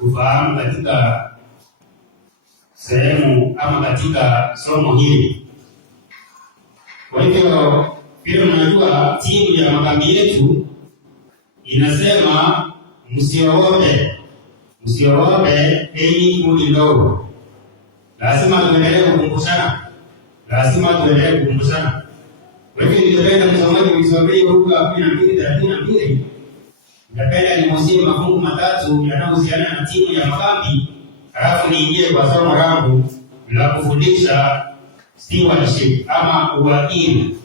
kufahamu katika sehemu ama katika somo hili. Kwa hivyo vile mnajua timu ya makambi yetu inasema msiogope enyi kundi ndogo. Lazima tuendelee kukumbushana. Kwa hivyo ningependa msomaji msomee Luka 12:32. Napenda nimusie mafungu matatu yanayohusiana na timu ya makambi, halafu niingie kwa somo langu la kufundisha stewardship ama uwakili.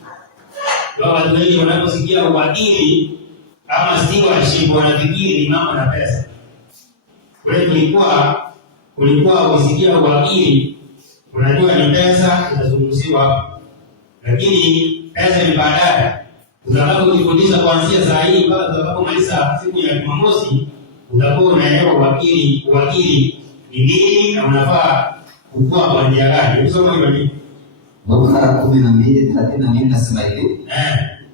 Kwa watu wengi wanaposikia uwakili ama stewardship wanafikiri mambo na pesa. Kwa hiyo kulikuwa ukisikia uwakili unajua ni pesa inazungumziwa, lakini pesa ni baadaye. Utakapo kujifundisha kuanzia saa hii mpaka utakapomaliza siku ya Jumamosi, utakuwa unaelewa uwakili ni nini na unafaa kukua kwa njia gani. Usoma hiyo ni Luka 12:34 nasema hivi.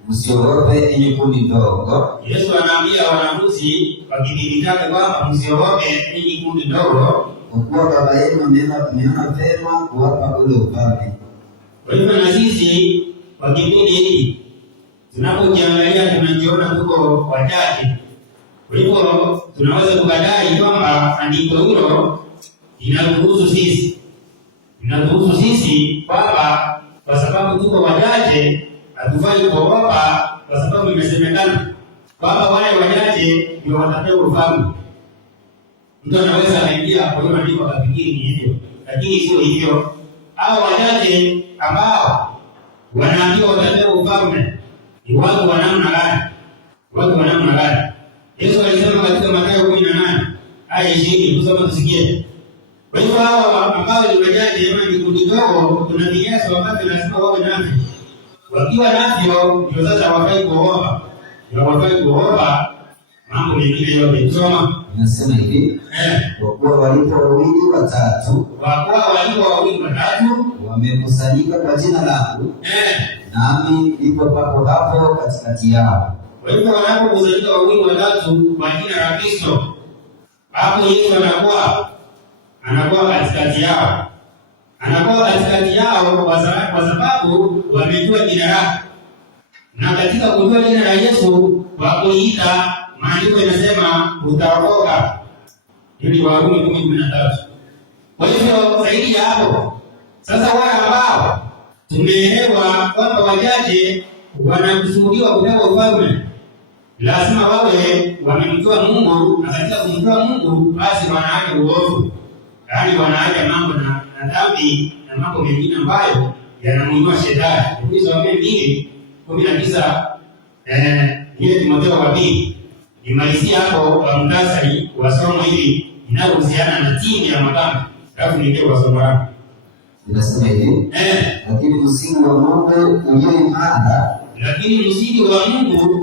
Msiogope enyi kundi ndogo. Yesu anaambia wanafunzi wa kipindi chake kwamba msiogope enyi kundi ndogo, kwa kuwa Baba yenu ameona vyema kuwapa ule ufalme. Kwa hivyo na sisi kwa kipindi hiki tunapojiangalia tunajiona tuko wachache. Kwa hivyo tunaweza kukadai kwamba andiko hilo linatuhusu sisi kwamba kwa sababu tuko wachache hatufai kuogopa, kwa sababu imesemekana kwamba wale wachache ndio watapewa ufalme. Mtu anaweza akaingia kwa hiyo andiko akafikiri ni hivyo, lakini sio hivyo. Hao wachache ambao wanaambiwa watapewa ufalme ni watu wa namna gani? Yesu alisema katika Mathayo 18:20, kusoma tusikie. Kwa hivyo hao ambao ni wachache ama ni kundi dogo, tuna vigezo ambavyo lazima wawe navyo. Wakiwa navyo ndio sasa hawafai kuogopa mambo mengine yote. Kusoma nasema hivi. Kwa kuwa walipo wawili watatu wamekusanyika kwa jina langu, nami nipo papo hapo katikati yao. Kwa hivyo wanapokusanyika wawili watatu kwa jina la Kristo, hapo Yesu anakuwa katikati yao. Kwa sababu wamejua jina lake. Na katika kujua jina la Yesu wakuita, maandiko yanasema utaokoka. Ili Warumi 10:13. Kwa hivyo zaidi ya hapo, sasa wale ambao tumeelewa kwamba wachache wanakusudiwa kupewa ufalme, lazima wawe wamemjua Mungu, na katika kumjua Mungu basi wanaacha uovu. Yaani wanaacha mambo na dhambi na mambo mengine ambayo yanamuinua shetani. Hizo wame 2:19 ile Timotheo wa 2. Nimalizia hapo kwa muhtasari wa somo hili linalohusiana na timu ya makambi. Alafu niingie kwa somo langu. Ninasema hivi. Lakini msingi wa Mungu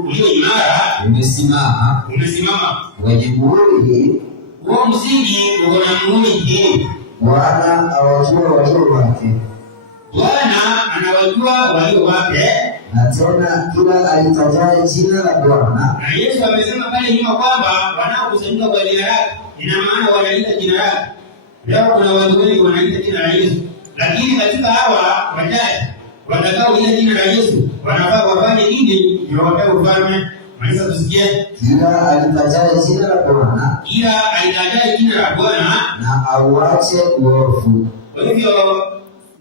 ulio imara umesimama. Wenye muhuri huo msingi uko na muhuri hii. Bwana awajua walio wake. Bwana anawajua walio wake. Na tena kila alitajaye jina la Bwana. Na Yesu amesema pale nyuma kwamba wanaokusanyika kwa jina lake, ina maana wanaita jina lake. Leo kuna watu wengi wanaita jina la Yesu, lakini katika hawa wachache watakaoita jina la Yesu wanafaa wafanye nini ndio wapewe ufalme? Maana tusikie, kila alitajaye jina la Bwana na auache uovu. Kwa hivyo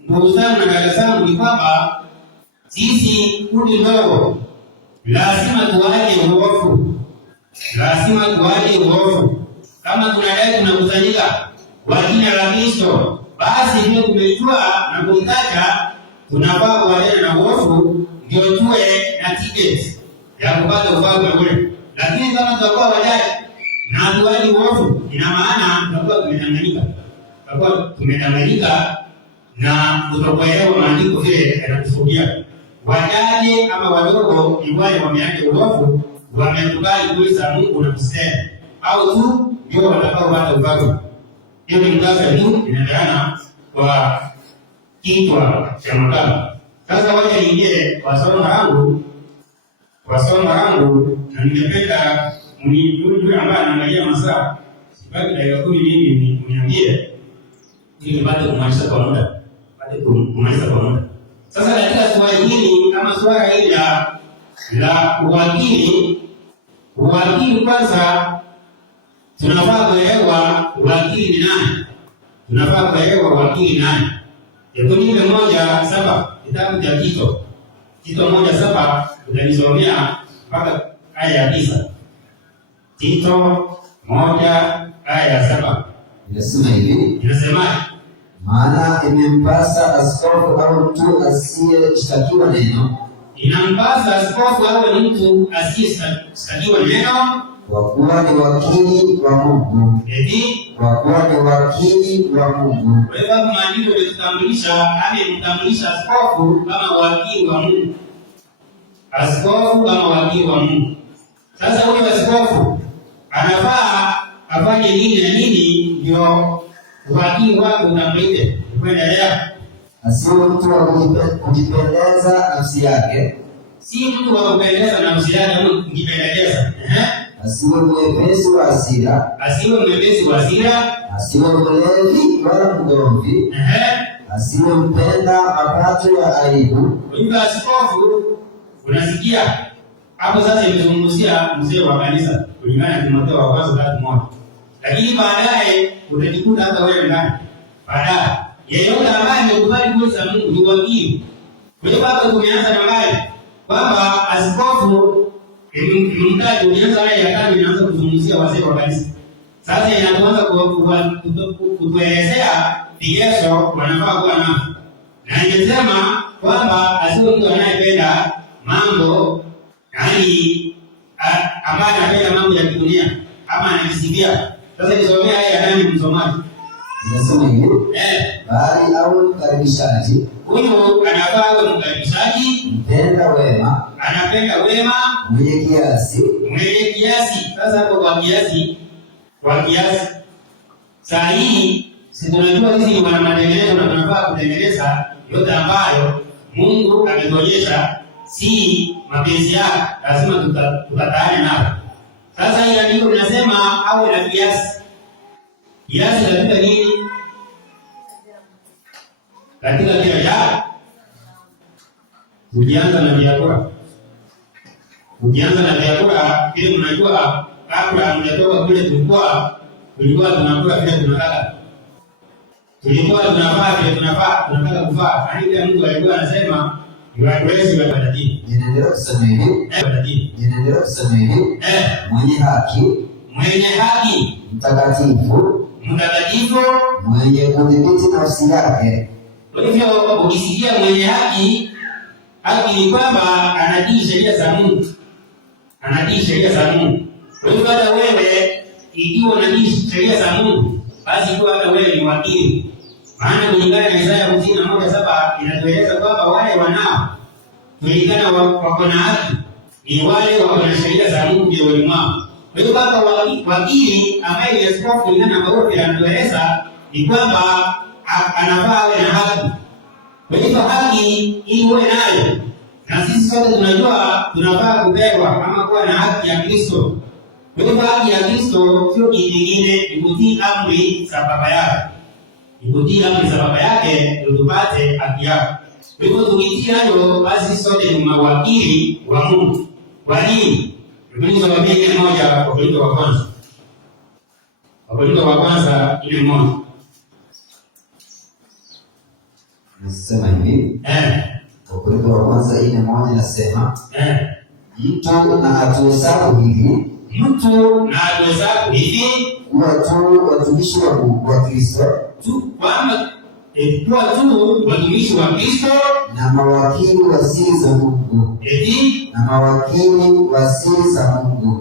ndugu zangu na dada zangu, ni kwamba sisi kundi ndogo lazima tuache uovu. Kama tunadai tunakusanyika kwa jina la Kristo, basi ndio tumejua na kulitaja, tunafaa kuachana na uovu ndio tuwe na tiketi ya kupata ufalme ule. Lakini kama tutakuwa wachache na tuache uovu, ina maana tutakuwa tumedanganyika na kutokuelewa maandiko vile yanakusudia. Wachache ama wadogo ni wale wameacha uovu, wamekubali kuiza Mungu na kusema, au tu ndio watakaopata ufalme. Hiyo ni mtasa tu inaendana kwa kichwa cha makambi. Sasa wacha niingie kwa somo langu, na ningependa mnijue ambaye anaangalia masaa baki dakika 10 mimi niambie ili nipate kumaliza kwa muda. Sasa katika swali hili kama swala hili la uwakili kwanza tunafaa kuelewa uwakili ni nani? Yakobo 1:7 kitabu cha Tito 1:7 utanisomea mpaka aya ya 9. Tito 1:7 inasema maana imempasa askofu au mtu asiyeshtakiwa neno. Inampasa askofu awe mtu asiyeshtakiwa neno, kwa kuwa ni wakili wa Mungu. Kwa kuwa ni wakili wa Mungu. Kwa hivyo maandiko amemtambulisha askofu kama wakili wa Mungu. Sasa huyo askofu anafaa afanye nini na nini ndio wakili wako utambulike? Kuendelea. Asiwe mtu wa kujipendeza nafsi yake. Si mtu wa kupendeza nafsi yake au kujipendeza. Asiwe mwepesi wa hasira. Asiwe mlevi wala mgomvi. Asiwe mpenda mapato ya aibu. Kwa hivyo askofu, unasikia hapo sasa imezungumzia mzee wa kanisa kulingana na Timotheo wa kwanza 3:1. Lakini baadaye utajikuta hata wewe ndani. Baadaye yeyote ambaye amekubali kweli za Mungu ni wakili. Kwa hiyo baba tumeanza na mbali kwamba askofu mtaji ulianza aya ya 5 inaanza kuzungumzia wazee wa kanisa. Sasa inaanza kutuelezea vigezo wanafaa kuwa navyo. Na inasema kwamba asiwe mtu anayependa mambo ambaye anapenda mambo ya kidunia ama anajisifia. Sasa nisomea aya ya 8 msomaji. Inasema hivi. Bali awe mkaribishaji. Huyu anafaa awe mkaribishaji, anapenda wema, mwenye kiasi. Sasa hapo kwa kiasi. Saa hii si tunajua sisi wana matengenezo na tunafaa kutengeneza yote ambayo Mungu ametuonyesha si mapenzi yake, lazima tukataane nayo. Sasa hii andiko linasema awe na kiasi. Kiasi katika nini? Katika kila jambo. Ukianza na vyakula ili mnajua kabla hamjatoka kule tulikuwa tunakula vile tunataka. Tulikuwa tunavaa vile tunataka kuvaa. Hadi Mungu alikuwa anasema niwaeleze wa badini. Ninaendelea kusema hivi. Mwenye haki. Mtakatifu. Mwenye kudhibiti nafsi yake. Kwa hivyo ukisikia mwenye haki ni kwamba anatii sheria za Mungu. Kwa hivyo hata wewe ikiwa unatii sheria za Mungu, basi ikiwa hata wewe ni wakili. Maana kulingana na Isaya 51:7 inatueleza kwamba wale wanao kulingana wako na haki ni wale wako na sheria za Mungu ndio walimwao. Kwa hivyo baba wakili ambaye ni askofu kulingana na Paulo anatueleza ni kwamba anafaa awe na haki. Kwa hivyo haki ili uwe nayo, na sisi sote tunajua tunafaa kupewa ama kuwa na haki ya Kristo. Kwa hivyo haki ya Kristo sio kitu kingine, ni kutii amri za baba yake ndio tupate haki yake. Kwa hivyo tukitii hayo, basi sote ni mawakili wa Mungu. Kwa nini? Tulisomea ile moja Wakorintho wa kwanza. Wakorintho wa kwanza ile moja. Nasema hivi. Wakorintho wa kwanza ile moja nasema. Mtu na atuhesabu hivi. Kuwa tu watumishi wa Kristo. Kuwa tu watumishi wa Kristo na mawakili wa siri za Mungu.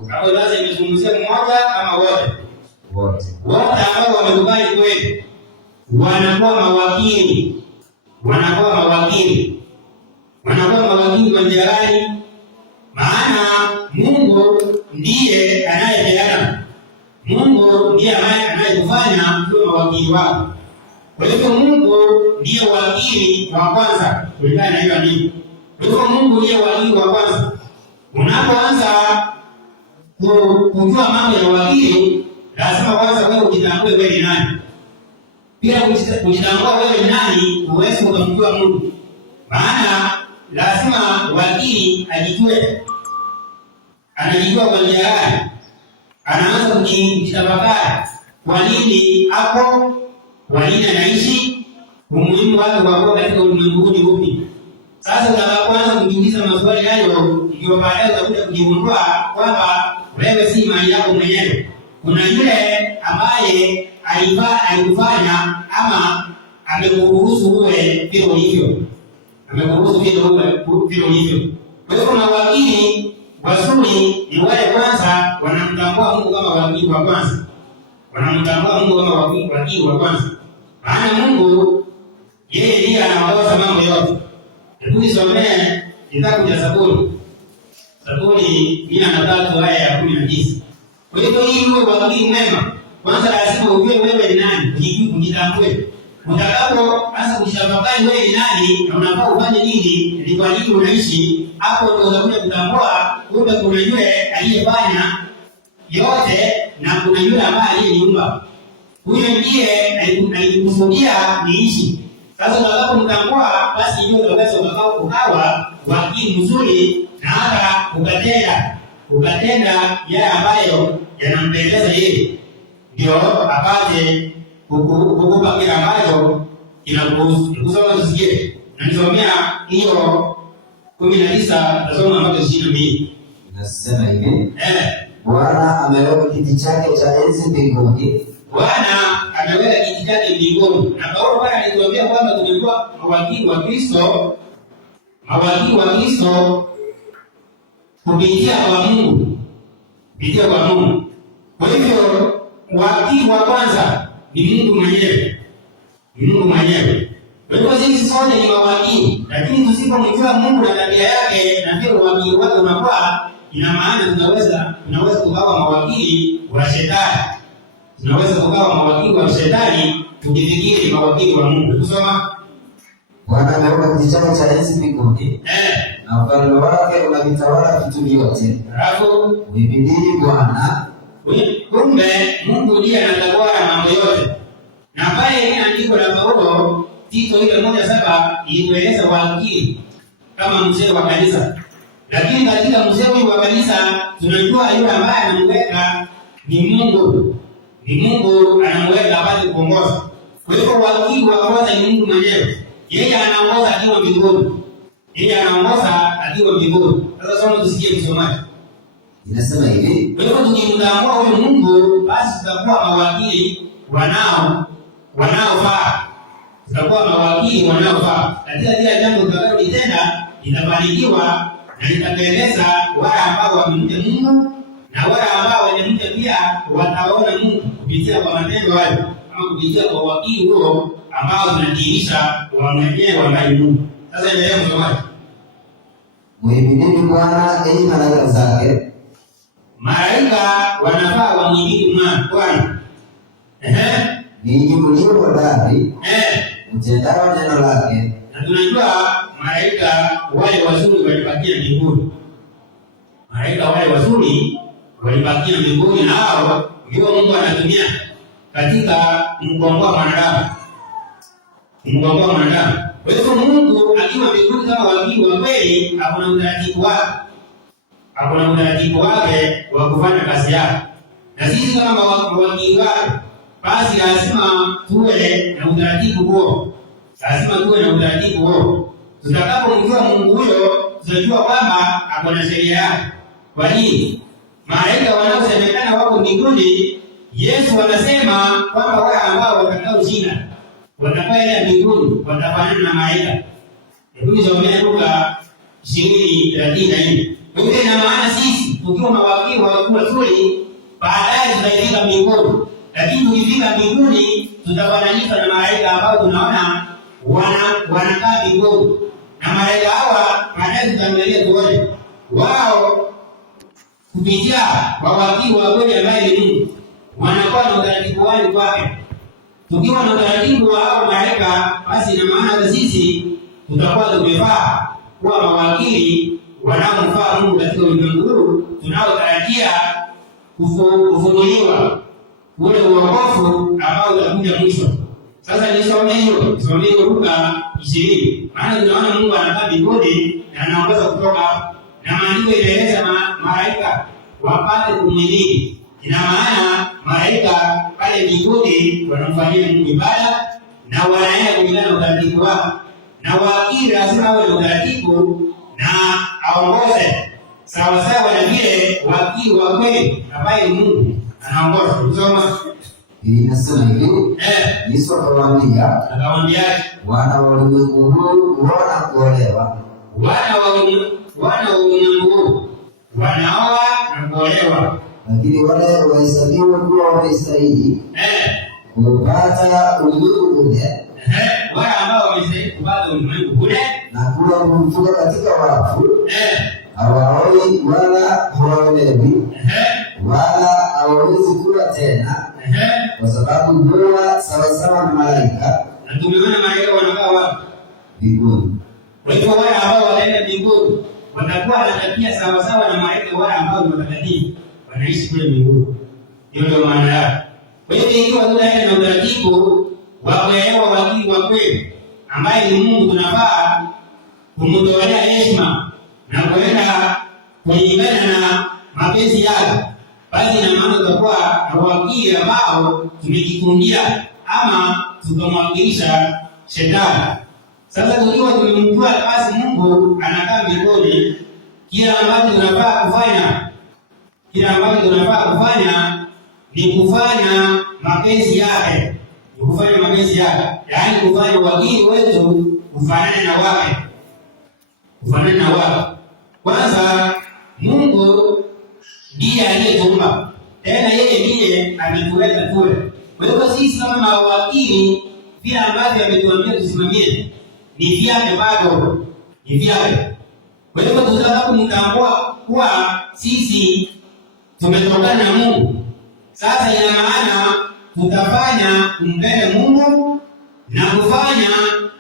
Hapo lazima imezungumzia mmoja ama wote? Wote ambao wamekubali kweli wanakuwa mawakili. Kwa njia gani? Maana Mungu ndiye anayepeana. Mungu ndiye anayekufanya uwe mawakili wako. Kwa hivyo Mungu ndiye wakili wa kwanza kulingana na hiyo andiko. Kwa hivyo Mungu ndiye wakili wa kwanza. Unapoanza kujua mambo ya wakili, lazima kwanza wewe ujitambue wewe ni nani. Bila kujitambua wewe ni nani, huwezi kumjua Mungu. Maana lazima wakili ajijue. Anajijua kwa njia gani? Anaanza kujitafakari. Kwa nini hapo? Kwa nini anaishi? Umuhimu wake wa kuwa katika ulimwengu ni upi? Sasa utakapoanza kujiuliza maswali hayo, ndio baadaye utakuja kujigundua kwamba wewe si mali yako mwenyewe. Kuna yule ambaye alikufanya ama amekuruhusu uwe vile ulivyo. Amekuruhusu vile ulivyo. Kwa hiyo mawakili wazuri ni wale kwanza wanamtambua Mungu kama wakili wa kwanza. Wanamtambua Mungu kama wakili wa kwanza. Maana Mungu yeye ndiye anaongoza mambo yote. Hebu nisomee kitabu cha Zaburi. Zaburi 103 aya ya 19. Kwa hivyo hii uwe wakili mwema, kwanza lazima ujue wewe ni nani, ujitambue. Utakapo hasa kujitafakari wewe ni nani na unafaa ufanye nini, ni kwa nini unaishi, hapo ndio utakuja kutambua kumbe kuna yule aliyefanya yote na kuna yule ambaye aliyeniumba. Huyo ndiye alikusudia niishi. Sasa utakapomtambua, basi ndio utaweza ukawa wakili mzuri na hata ukatenda yale ambayo yanampendeza yeye, ndio apate kukupa kile ambacho kinakuhusu. Kusoma tusikie. Na nisomea hiyo 19 tasoma mpaka 22. Nasema hivi. Bwana ameweka kiti chake cha enzi mbinguni. Bwana ameweka kiti chake mbinguni. Na Paulo pale alituambia kwamba tumekuwa mawakili wa Kristo. Mawakili wa Kristo kupitia kwa Mungu. Kupitia kwa Mungu. Kwa hivyo wakili wa kwanza ni Mungu mwenyewe. Ni Mungu mwenyewe. Kwa hivyo sisi sote ni mawakili, lakini tusipomjua Mungu na tabia yake na vile uwakili wake unakuwa, ina maana tunaweza kukawa mawakili wa shetani. Tunaweza kukawa mawakili wa shetani tukifikiri mawakili wa Mungu. Tusoma. Bwana ameweka kiti chake cha enzi mbinguni. Na ufalme wake unavitawala vitu vyote. Alafu uibidini Bwana. Kumbe Mungu ndiye anatawala mambo yote. Na pale ile andiko la Paulo Tito ile 1:7 ilieleza wakili kama mzee wa kanisa. Lakini katika mzee huyu wa kanisa tunajua yule ambaye anamweka ni Mungu. Ni Mungu anamweka apate kuongoza. Kwa hivyo wakili wa kwanza ni Mungu mwenyewe. Yeye anaongoza akiwa mbinguni. Yeye anaongoza akiwa mbinguni. Sasa soma tusikie kisomaji. Inasema hivi. Kwa hivyo tukimtambua huyu Mungu, basi tutakuwa mawakili wanaofaa. Tutakuwa mawakili wanaofaa. Katika kila jambo tutakalolitenda litafanikiwa na litapendeza wale ambao wamemcha Mungu na wale ambao wamemcha pia wataona Mungu kupitia kwa matendo hayo ama kupitia kwa wakili huo ambao tunadhihirisha wamwenyewe ambaye Mungu. Sasa endelea msomaji. Muhimidini Bwana enyi malaika zake. Malaika wanafaa wamhimidi Bwana. Ninyi mlio hodari, mtendao neno lake. Na tunajua malaika wale wazuri walibakia mbinguni. Malaika wale wazuri walibakia mbinguni, na hao ndio Mungu anatumia katika kumkomboa mwanadamu. Kumkomboa mwanadamu. Kwa hivyo Mungu akiwa mbinguni kama wakili wa kweli, hakuna utaratibu wake. Hakuna utaratibu wake wa kufanya kazi yake. Na sisi kama wakili wake, basi lazima tuwe na utaratibu huo. Lazima tuwe na utaratibu huo. Tutakapomjua Mungu huyo, tutajua kwamba hakuna sheria yake. Kwa nini? Malaika wanaosemekana wako mbinguni, Yesu anasema kwamba wale ambao watakaoshinda watakaenda mbinguni watafanana na malaika. Hebu nisomee Luka 20:34. Kwa hiyo ina maana sisi tukiwa mawakili wazuri, baadaye tutafika mbinguni. Lakini tukifika mbinguni tutafananishwa na malaika ambao tunaona wanakaa mbinguni. Na malaika hawa baadaye tutaangalia tuone wao kupitia kwa wakili wa kweli ambaye ni Mungu wanakuwa na utaratibu wao kwake. Tukiwa na utaratibu wa hao malaika, basi ina maana hata sisi tutakuwa tumefaa kuwa mawakili wanaomfaa Mungu katika ulimwengu huu tunaotarajia kufunuliwa ule uongofu ambao utakuja mwisho. Sasa nisome hiyo Luka 20. Maana tunaona Mungu anakaa mbinguni na anaongoza kutoka hapo. Na maandiko inaeleza malaika wapate kumwamini. Ina maana malaika pale mbinguni wanamfanyia Mungu ibada na wanaenda kulingana na utaratibu wao. Na wakili lazima awe na utaratibu na aongoze sawa sawa na vile wakili wa kweli ambaye ni Mungu anaongoza. Kusoma inasema hivi, Yesu akawaambia, wana wa ulimwengu huu huona kuolewa, wana wa ulimwengu wanaoa na kuolewa, lakini wale wahesabiwa kuwa wamestahili kupata ulimwengu ule, wale ambao wamestahili kupata ulimwengu ule na kula kufufuka katika wafu, hawaoi wala hawaolewi, wala hawawezi kula tena, kwa sababu huwa sawasawa na malaika. Na tumeona malaika wanakaa wapi? Mbinguni. Kwa hivyo wale ambao wanaenda mbinguni watakuwa wanatabia sawasawa na malaika wale ambao ni watakatifu wanaishi kule mbinguni. Hiyo ndio maana yake. Kwa hivyo ikiwa tunaenda na utaratibu wa kuelewa wakili wa kweli ambaye ni Mungu, tunafaa kumtolea heshima na kuenda kulingana na mapenzi yake. Basi ina maana tutakuwa na wakili ambao tumejitungia ama tukamwakilisha shetani. Sasa tukiwa tumemjua basi Mungu anakaa mbinguni, kila ambacho tunafaa kufanya ni kufanya mapenzi yake. Yaani kufanya wakili wetu ufanane na wake. Kwanza Mungu ndiye aliyetuumba. Tena yeye ndiye ametuweka kule. Kwa hivyo sisi kama mawakili, vile ambavyo ametuambia tusimamie ni vyake bado. Kwa hivyo tutakapomtambua kuwa sisi tumetokana na Mungu, sasa ina maana tutafanya kumpenda Mungu na kufanya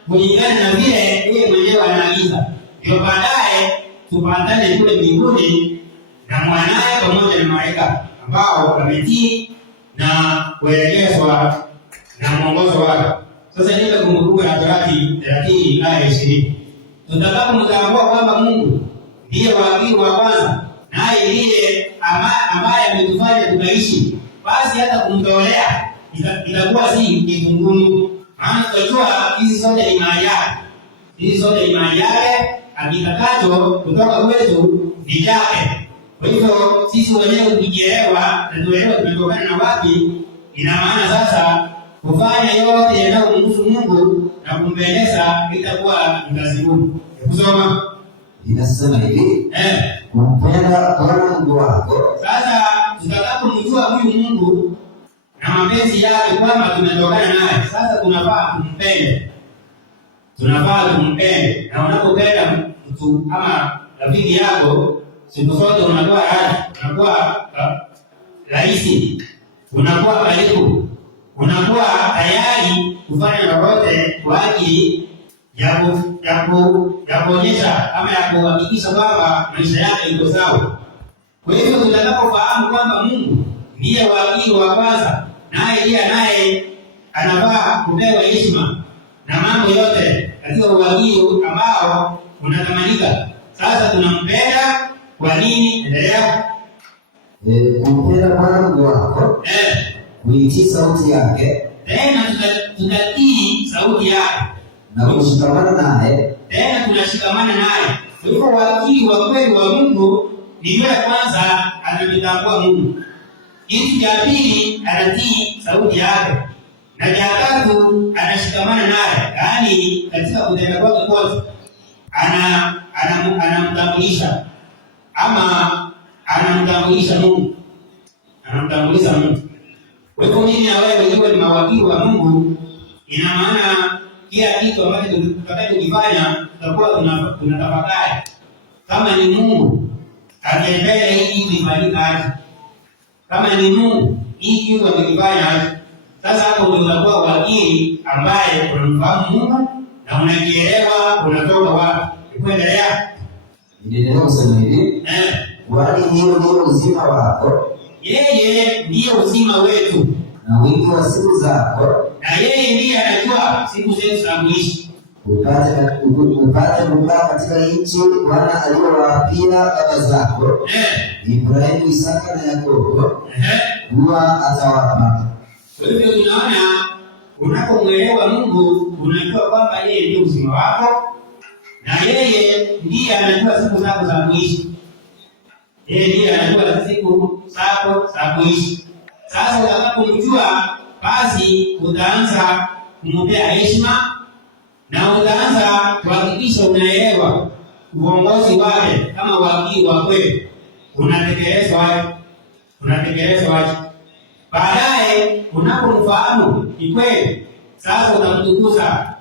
kulingana na vile yeye mwenyewe anaagiza. Ndio baadaye tupatane kule mbinguni na mwanaye pamoja na malaika ambao wametii na kuelekezwa na mwongozo wake. Sasa nenda Kumbukumbu la Torati 30:20. Tutakapomtambua kwamba Mungu ndiye wakili wa kwanza, naye ndiye ambaye ametufanya tukaishi, basi hata kumtolea itakuwa si kitu ngumu. Maana tunajua hizi zote ni mali yake, akitakacho kutoka kwetu ni yake. Kwa hivyo sisi wenyewe tukijielewa na tuelewe tumetokana na wapi, ina maana sasa kufanya yote yanayomhusu Mungu na kumpendeza itakuwa ni kazi ngumu. Kusoma inasema hivi, kumpenda Bwana Mungu wako. Sasa tutakapomjua huyu Mungu na mapenzi yake kwamba tumetokana naye, sasa tunafaa tumpende. Na unapopenda mtu ama rafiki yako, siku zote unakuwa rahisi, unakuwa karibu, unakuwa tayari kufanya lolote kwa ajili ya kuonyesha ama ya kuhakikisha kwamba maisha yake iko sawa. Kwa hivyo tutakapofahamu kwamba Mungu ndiye wakili wa kwanza, naye ndiye anafaa kupewa heshima na mambo yote katika uwakili ambao unatamanika, sasa tunampenda. Kwa nini? Endelea. Kumpenda Bwana Mungu wako, kuitii sauti yake, tena tutatii sauti yake na kushikamana naye, tena tunashikamana naye. Kwa hivyo wakili wa kweli wa Mungu ni yule kwanza anamtambua Mungu, kitu cha pili anatii sauti yake, na cha tatu anashikamana naye, yaani katika kutenda kwake kote anamtambulisha Mungu. Kwa hivyo mimi na wewe ikiwa ni mawakili wa Mungu, ina maana kila kitu ambacho tutakachokifanya tutakuwa tunatafakari kama ni Mungu akiendelea hii kitu ifanyika aje, kama ni Mungu hii kitu amekifanya aje. Sasa hapo ndio utakuwa wakili ambaye unamfahamu Mungu na unakielewa unatoka wapi. Kuendelea kusema hivi, kwani hiyo ndio uzima wako. Yeye ndiyo uzima wetu. na wingi wa siku zako, na yeye ndiye anajua siku zetu za mwisho, upate kukaa katika nchi Bwana aliyowaapia baba zako Ibrahimu, Isaka na Yakobo, kuwa atawapa. Kwa hivyo tunaona unapomwelewa Mungu unajua kwamba yeye ndiye uzima wako, na yeye ndiye anajua siku zako za mwisho. Yeye ndiye anajua siku zako za mwisho. Sasa utakapomjua, basi utaanza kumpea heshima na utaanza kuhakikisha unaelewa uongozi wake kama wakili wa kweli unatekelezwa. Baadaye unapomfahamu ni kweli, sasa utamtukuza.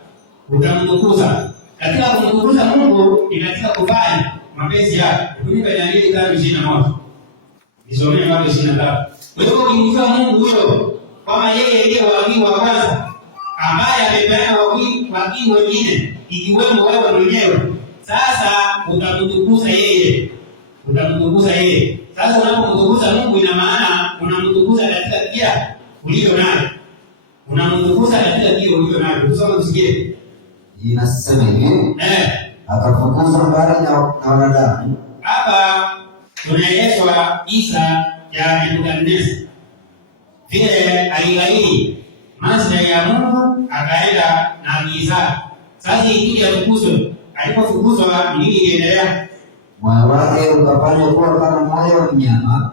Katika kumtukuza Mungu ni katika kufanya mapenzi yake. Kulipa Danieli 5:21. Nisomee mpaka 23. Kwa hiyo ukimjua Mungu huyo kama yeye ndiye wakili wa kwanza ambaye amepeana wakili wengine ikiwemo wewe mwenyewe, sasa utamtukuza yeye. Sasa unapomtukuza Mungu, ina maana unamtukuza katika kila ulivyo nayo. Tusome msikie. Inasema hivi. Akafukuza mbali na wanadamu. Hapa tunaelezwa Isa ya Nebukadneza. Vile aligairi maslahi ya Mungu akaenda na giza. Sasa ikija tukuzwe. Alipofukuzwa nini iliendelea? Moyo wake ukafanywa kuwa kama moyo wa mnyama,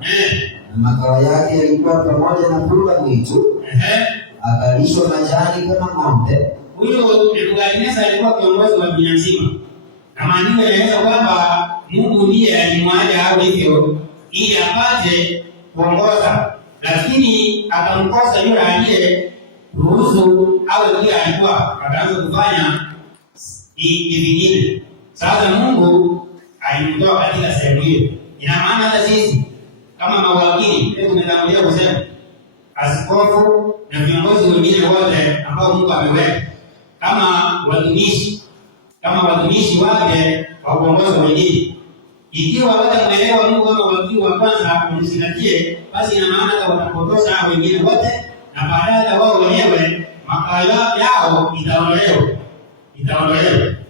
na makao yake yalikuwa pamoja na punda mwitu, akalishwa majani kama ng'ombe. Huyo Nebukadneza alikuwa kiongozi wa dunia nzima, na maandiko yanaeleza kwamba Mungu ndiye alimwaja awe hivyo ili apate kuongoza, lakini akamkosa yule aliye ruhusu awe kile alikuwa, akaanza kufanya vingine. Sasa Mungu alimtoa katika sehemu hiyo. Ina maana hata sisi kama mawakili tumetangulia kusema askofu na viongozi wengine wote ambao Mungu ameweka kama watumishi wake wa uongozi wengine, ikiwa watamuelewa Mungu kama wakili wa kwanza kumzingatie, basi ina maana hata watapotosha hao wengine wote, na baadaye wao wenyewe makao yao itaondolewa.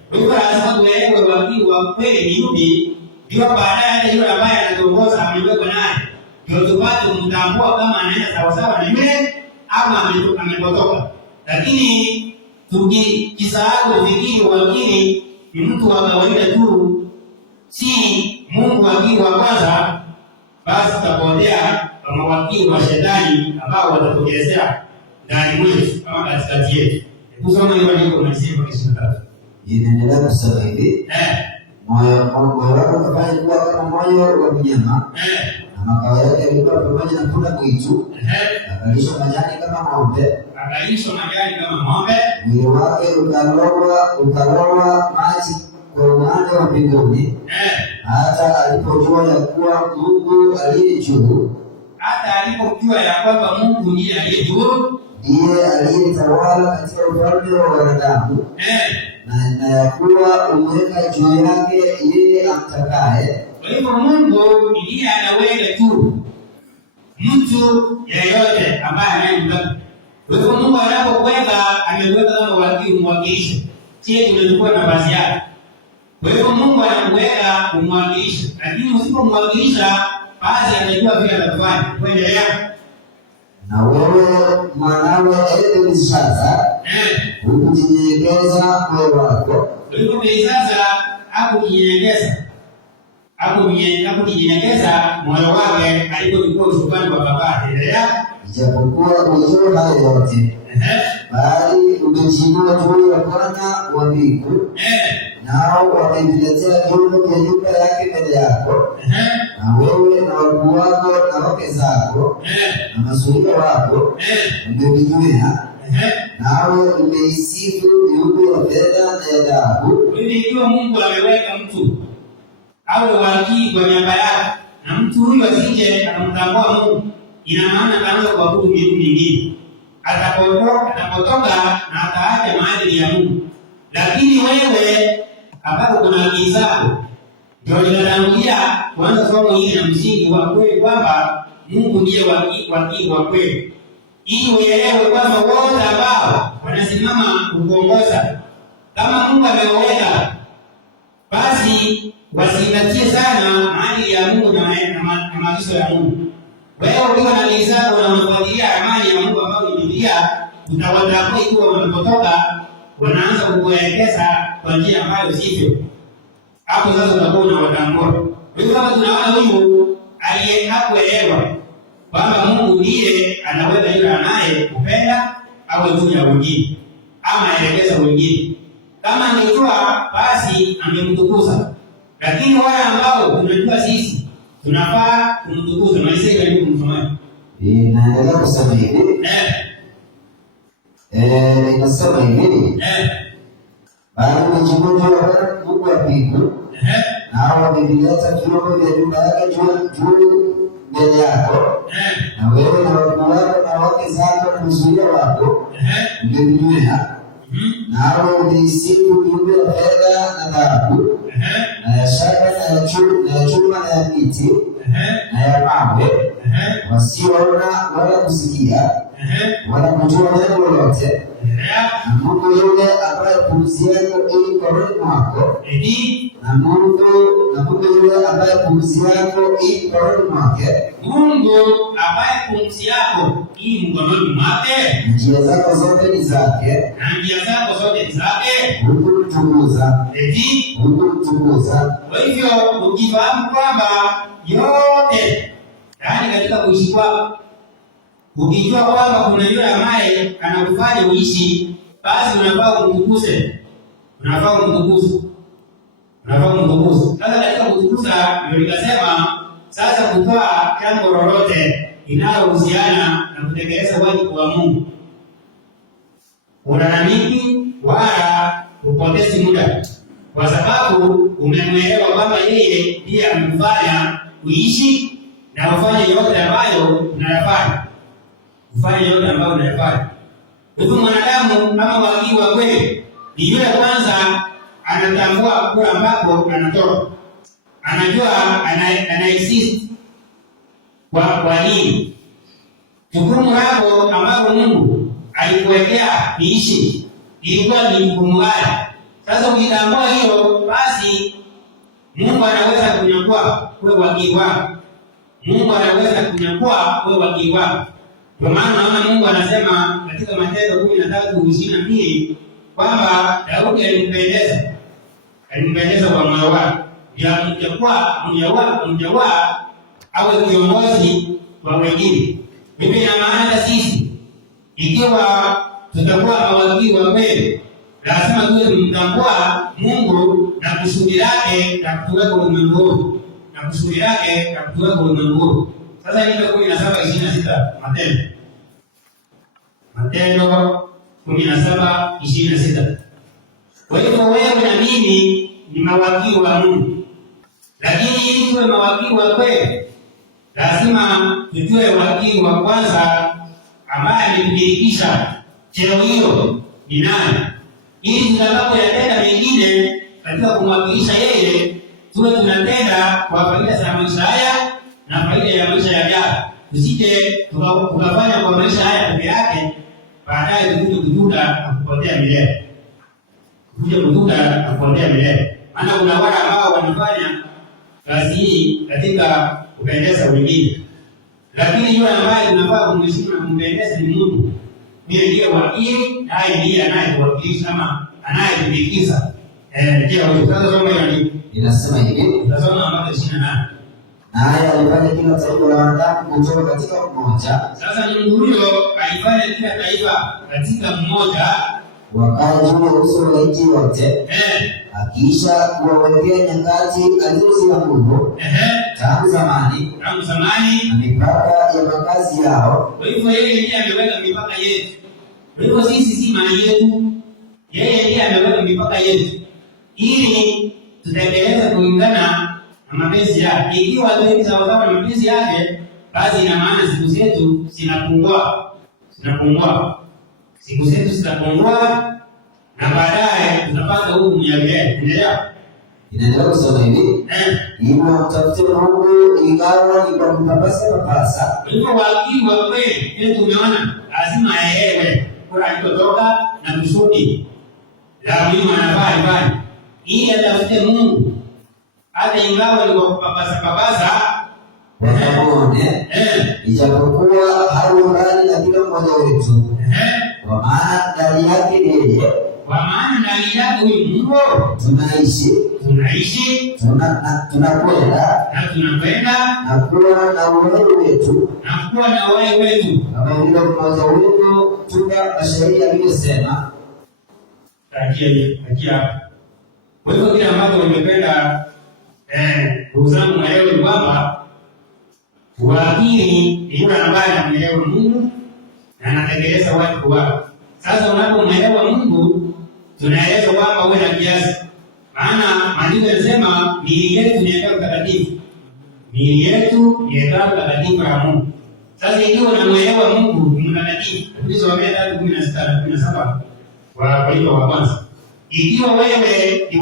Kwa hiyo lazima tuelewe wakili wa kweli ni yupi, ndio baadaye hata yule ambaye anatuongoza amewekwa naye, ndio tupate kumtambua kama anaenda sawasawa na yule ama amepotoka. Lakini tukisahau kufikiri wakili ni mtu wa kawaida tu, si Mungu wakili wa kwanza, basi tutapotea kama wakili wa shetani ambao watatokezea ndani mwetu kama katikati yetu. Kusoma hiyo andiko tunasema kwa 23. Inaendelea kusema hivi. Moyo wako ukafanywa kuwa kama moyo wa mnyama, na makao yake yalikuwa pamoja na punda mwitu, akalishwa majani kama ng'ombe. Mwili wake ukalowa maji kwa umande wa mbinguni, hata alipojua ya kuwa Mungu aliye juu, ndiye aliyetawala katika ufalme wa wanadamu, na ya kuwa umeweka juu yake yeye amtakaye. Kwa hivyo Mungu ndiye anaweka tu mtu yeyote ambaye anayemtaka. Kwa hivyo Mungu anapokuweka amekuweka kama wakili, mwakilishi. Sisi tunachukua nafasi yake. Kwa hivyo Mungu anakuweka kumwakilisha, lakini usipomwakilisha basi anajua vile atakufanya. Kuendelea. Na wewe mwanawe Belshaza, ukujinyenyekeza moyo wako. Kwa hivyo Belshaza hakujinyenyekeza moyo wake alipochukua usukani wa baba. Endelea. Ijapokuwa ulijua hayo yote, bali umejinua juu ya Bwana wa mbingu, nao wameviletea vyombo vya nyumba yake mbele yako, na wewe na wakuu wako na wake zako na masuria wako umevinywea, nawe umeisifu miungu ya fedha na ya dhahabu. Ikiwa Mungu ameweka mtu awe wakili kwa niaba yake, na mtu huyu asije akamtambua Mungu, ina maana kaanza kuabudu miungu mingine, atapotoka na ataacha maadili ya Mungu. Lakini wewe ambapo kuna akili zako, ndio inatangulia kuanza somo hili na msingi wa kweli kwamba Mungu ndiye wakili wa kweli. ili uelewe kwamba wote ambao wanasimama kukuongoza kama Mungu ameweka, basi wazingatie sana maadili ya Mungu na maagizo ya Mungu. Wewe ukiwa na dini zako na unafuatilia amani ya Mungu ambayo ni Biblia, utawatambua ikiwa wanapotoka wanaanza kukuelekeza kwa njia ambayo sivyo. Hapo sasa utakuwa unawatambua. Kwa hiyo kama tunaona huyu hakuelewa kwamba Mungu ndiye anaweza yule anaye kupenda au juu ya wengine ama aelekeza wengine. Kama angejua basi angemtukuza. Lakini wale ambao tunajua sisi tunafaa kumtukuza. Malizia karibu kumsomea. Naendelea kusema hivi. Inasema hivi. Bali mjibuni wa Mungu wa mbingu. Na hao wameleta vyombo vya nyumba yake juu mbele yako. Na wewe na wakuu wako na wake zako na mzuia wako mngenywea. Na hao mlisifu viumbe vya fedha na dhahabu na ya shaba na ya chuma na ya miti na ya mawe, wasioona wala kusikia wala kujua neno lolote. Na Mungu yule ambaye pumzi yako ii mikononi mwako, na Mungu yule ambaye pumzi yako ii mikononi mwake, Mungu ambaye pumzi yako ii mikononi mwake, njia zako zote ni zake, na njia zako zote ni zake, hukumtukuza. Kwa hivyo ukifahamu kwamba yote yaani katika kuishi kwako, ukijua kwamba kuna yule ambaye anakufanya uishi, basi unafaa kumtukuze. Sasa katika kutukuza ndio nikasema sasa kutoa jambo lolote linalohusiana na kutekeleza wajibu wa Mungu. Ulalamiki wala upotezi muda, kwa sababu umemwelewa kwamba yeye ndiye amekufanya kuishi na ufanye yote ambayo unayafanya. Hivyo mwanadamu kama wakili wa kweli ni yule kwanza anatambua kule ambapo anatoka. Anajua ana-insist kwa nini. Jukumu lako ambapo Mungu alikuwekea niishi ilikuwa ni jukumu gani? Sasa ukitambua hiyo, basi Mungu anaweza kunyakua wewe wakili wako. Kwa maana naona Mungu anasema katika Matendo 13:22 kwamba Daudi alimpendeza kwa moyo wake, ya mjawa awe kiongozi wa wengine. Mimi na maana sisi ikiwa tutakuwa mawakili wa kweli, lazima tuwe tumtambua Mungu na kusudi lake na kutuweka ulimwengu. Sasa ni 17:26 Matendo 17:26. Kwa hivyo wewe na mimi ni mawakili wa Mungu. Lakini ili tuwe mawakili wa kweli, lazima tutue wakili wa kwanza ambaye ametumilikisha cheo hiyo ni nani, ili tutakapoyatenda mengine katika kumwakilisha yeye tuwe tunatenda kwa faida za maisha haya na faida ya maisha yajayo. Tusije tukafanya kwa maisha haya peke yake, baadaye tukuje kujuta na kupotea milele. Maana kuna wale ambao wanafanya kazi hii katika kupendeza wengine, lakini yule ambaye tunafaa kumheshimu na kumpendeza ni Mungu. Ndiye ndiye wakili, naye ndiye anayekuwakilisha ama anayetumikiza. Sasa somo hili inasema hivi. Tutasoma mpaka 28. Naye alifanya kila taifa la wanadamu kutoka katika mmoja. Sasa Mungu huyo alifanya kila taifa katika mmoja, wakae juu ya uso wa nchi wote. Akiisha kuwawekea nyakati alizoziamuru tangu zamani na mipaka ya makazi yao. Kwa hivyo yeye ndiye ameweka mipaka yetu. Kwa hivyo sisi si mali yetu, yeye ndiye ameweka mipaka yetu ili tutekeleze kulingana na mapenzi yake. Ikiwa tuwe sawa na mapenzi yake, basi ina maana siku zetu zinapungua, na baadaye tutapata hukumu ya milele. Inaendelea kusema hivi, mtafute Mungu ingawa ni kwa kupapasa. Hivyo wakili wa kweli ile tumeona lazima aelewe kwa alikotoka na kusudi la mlima anafaa ifanye ili atafute Mungu hata ingawa ni kwa kupapasa. Ijapokuwa hao mbali na kila mmoja wetu, kwa maana ndani yake yeye, kwa maana ndani yake huyu Mungu tunaishi, tunakwenda na kuwa na uhai wetu, kama vile mmoja wetu tunga mashairi aliyosema. Kwa hivyo kile ambacho nimependa ndugu zangu mwelewe ni kwamba wakili ni yule ambaye anamwelewa Mungu na anatekeleza wajibu wake. Sasa unapomwelewa Mungu, tunaeleza kwamba uwe na kiasi. Maana maandiko yanasema miili yetu ni hekalu takatifu. Miili yetu ni hekalu takatifu la Mungu. Sasa ikiwa unamwelewa Mungu ni mtakatifu, tulisomea 3:16-17 wa Korinto wa kwanza. Ikiwa wewe ni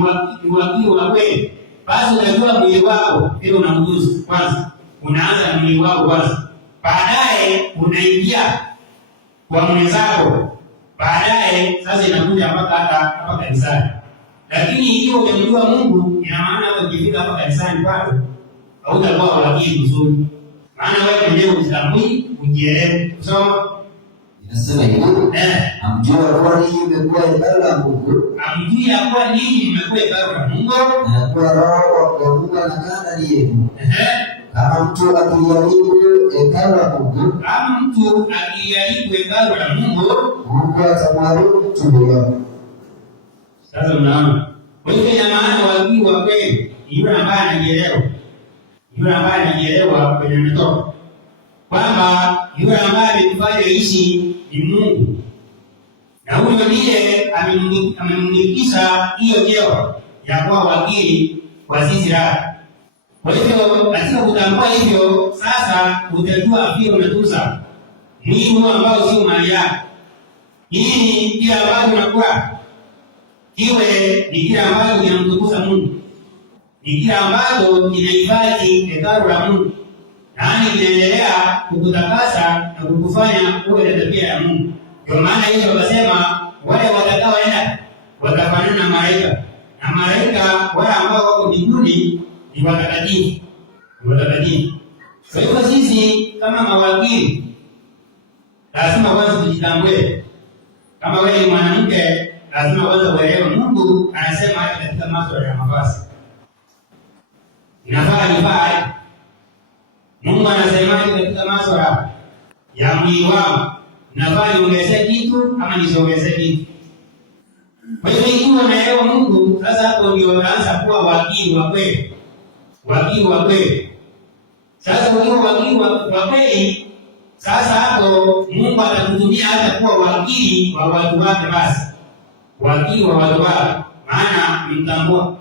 wakili wa kweli, basi unajua mwili wako, ndio unamjuzi kwanza. Unaanza na mwili wako kwanza. Baadaye unaingia kwa mwenzako. Baadaye sasa inakuja mpaka hapa kanisani. Lakini ikiwa umemjua Mungu, ina maana hata ukifika hapa kanisani bado hautakuwa wakili mzuri. Maana wewe mwenyewe unatambui, ujielewe. Kusoma inasema hivi, amjua kwa nini umekuwa hekalu la Mungu. Amjua kwa nini umekuwa hekalu la Mungu. Na kwa Roho wa Mungu anakaa ndani yenu. Kama mtu akijaribu hekalu la Mungu, Mungu atamharibu mtu huyo. Sasa unaona, kwa hiyo ina maana wakili wa kweli yule ambaye anajielewa kwenye mtoto kwamba yule ambaye amekufanya ishi ni Mungu, na huyo ndiye amemnikisha hiyo cheo ya kuwa wakili kwa sisi lake. Kwa hivyo katika kutambua hivyo, sasa utajua vile unatunza mwili ambao sio mali yako. Hii kile ambacho unakula kiwe ni kile ambacho kinamtukuza Mungu, ni kile ambacho kinahifadhi hekalu la Mungu, yaani kinaendelea kukutakasa na kukufanya uwe na tabia ya Mungu. Ndio maana Yesu akasema wale watakaoenda watafanana na malaika, na malaika wale ambao wako mbinguni ni watakatifu. Kwa hivyo sisi kama mawakili lazima kwanza tujitambue. Kama wewe ni mwanamke, lazima kwanza uelewe Mungu anasema hata katika masuala ya mavazi. Inafaa nivae. Mungu anasema katika masuala ya mwili wangu, inafaa niongezee kitu ama nisiongezee kitu. Kwa hivyo ikiwa unaelewa Mungu, sasa hapo ndio unaanza kuwa wakili wa kweli. Wakili wa kweli. Sasa ukiwa wakili wa kweli, sasa hapo Mungu atakutumia hata kuwa wakili wa watu wake basi. Wakili wa watu wake, maana mtambua.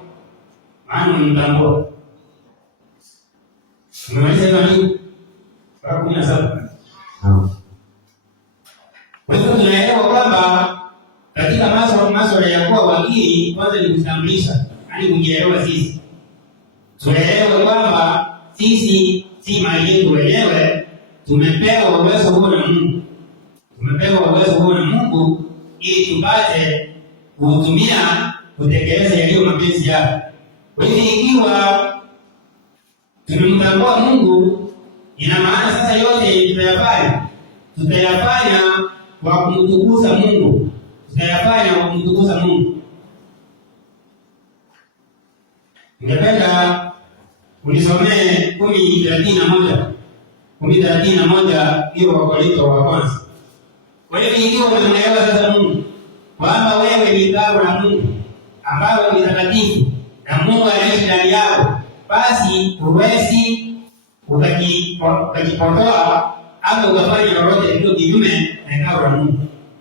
Umemaliza nini? Kwa 17. Kwa hivyo tunaelewa kwamba katika masuala ya kuwa wakili, kwanza ni kutambulisha, yaani kujielewa sisi. Tuelewe kwamba sisi si mali yetu wenyewe, tumepewa uwezo huo na Mungu. Ili tupate kutumia kutekeleza yaliyo mapenzi yake. Kwa hiyo ikiwa tumemtambua Mungu, ina maana sasa yote tutayafanya kwa kumtukuza Mungu. Ningependa unisomee 10:31 hiyo wa Korinto wa kwanza. Kwa hiyo ikiwa unaelewa sasa Mungu kwamba wewe ni hekalu la Mungu ambalo ni takatifu na Mungu anaishi ndani yako, basi huwezi ukajipotoa ama ukafanya lolote lililo kinyume na hekalu la Mungu.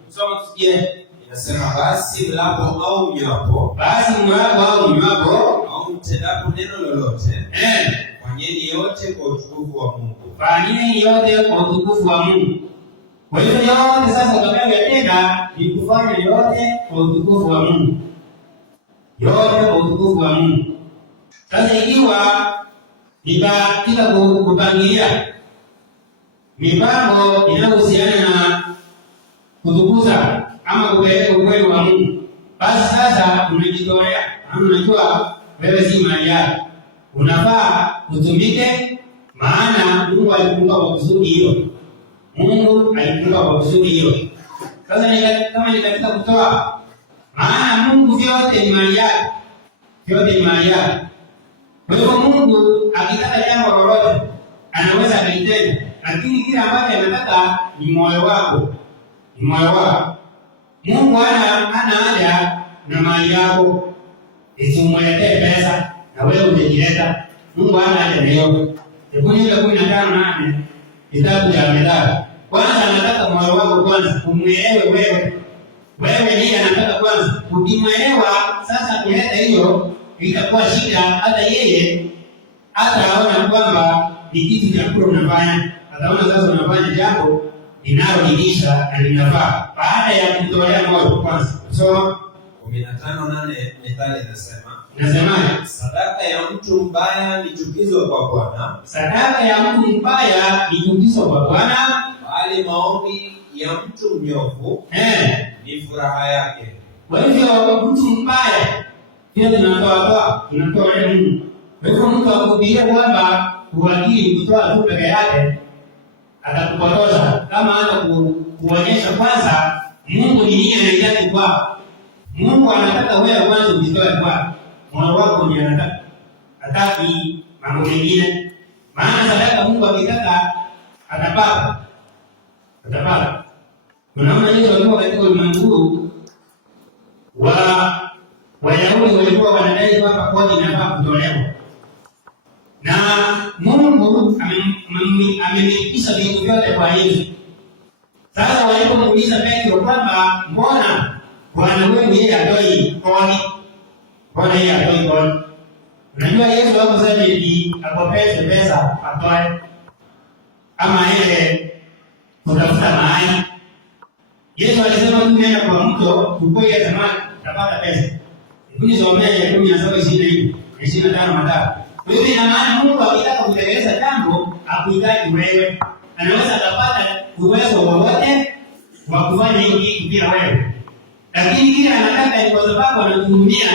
Soma tusikie. Inasema basi mlapo au mnywapo au mtendapo neno lolote, fanyeni yote kwa utukufu wa Mungu. Kwa hivyo yote sasa utakayotenda ni kufanya yote kwa utukufu wa Mungu. Sasa ikiwa ni katika kupangilia mipango inayohusiana na kutukuza ama kupeleka ukweli wa Mungu, basi sasa unajitolea. Unajua wewe si mali yako, unafaa utumike, maana Mungu alikuumba kwa kusudi hilo. Mungu alikuumba kwa kusudi hilo. Sasa kama ni katika kutoa, maana Mungu vyote ni mali yake, vyote ni mali yake. Kwa hivyo Mungu akitaka jambo lolote anaweza kulitenda, lakini kile ambacho anataka ni moyo wako, ni moyo wako. Mungu hana haja na mali yako, usimletee pesa na wewe umejileta. Mungu hana haja na hiyo. Hebu niwe 15:8 kitabu cha Methali. Kwanza anataka moyo wako kwanza, umuelewe wewe. Wewe ndiye anataka kwanza. Ukimwelewa sasa kuleta hiyo itakuwa shida, hata yeye ataona kwamba ni kitu cha kula unafanya. Ataona sasa unafanya jambo linaloridhisha na linafaa baada ya kutolea moyo kwanza. So 15:8 Methali inasema, nasemaje? Sadaka ya mtu mbaya ni chukizo kwa Bwana. Sadaka ya mtu mbaya ni chukizo kwa Bwana, bali maombi ya mtu mnyofu ni furaha yake. Kwa hivyo mtu mbaya pia tunatoa Mungu. Kwa hivyo mtu akubiria kwamba uwakili kutoa tu peke yake atakupotosha, kama ana kuonyesha kwanza Mungu ni nini anahitaji kwako. Mungu anataka wewe kwanza ujitoe kwake. Moyo wako ndiye anataka. Hataki mambo mengine. Maana sadaka Mungu akitaka atapata. Atapata. Tunaona Yesu alikuwa katika ulimwengu Wayahudi walikuwa wanadai kwamba kodi inafaa kutolewa. Na Mungu amemlipisha vitu vyote kwa Yesu. Sasa walipomuuliza Petro kwamba mbona Bwana wewe yeye atoi kodi? Mbona yeye atoi kodi? Unajua Yesu hakusema eti akopeshe pesa atoe ama yeye kutafuta mahali. Yesu alisema tumeenda kwa mto tukoe samaki utapata pesa. Hebu somea 17:25 Mathayo. Kwa hiyo ina maana Mungu akitaka kutekeleza jambo hakuhitaji wewe. Anaweza akapata uwezo wowote wa kufanya hiyo kitu bila wewe. Lakini kile anataka ni kwa sababu anakuhurumia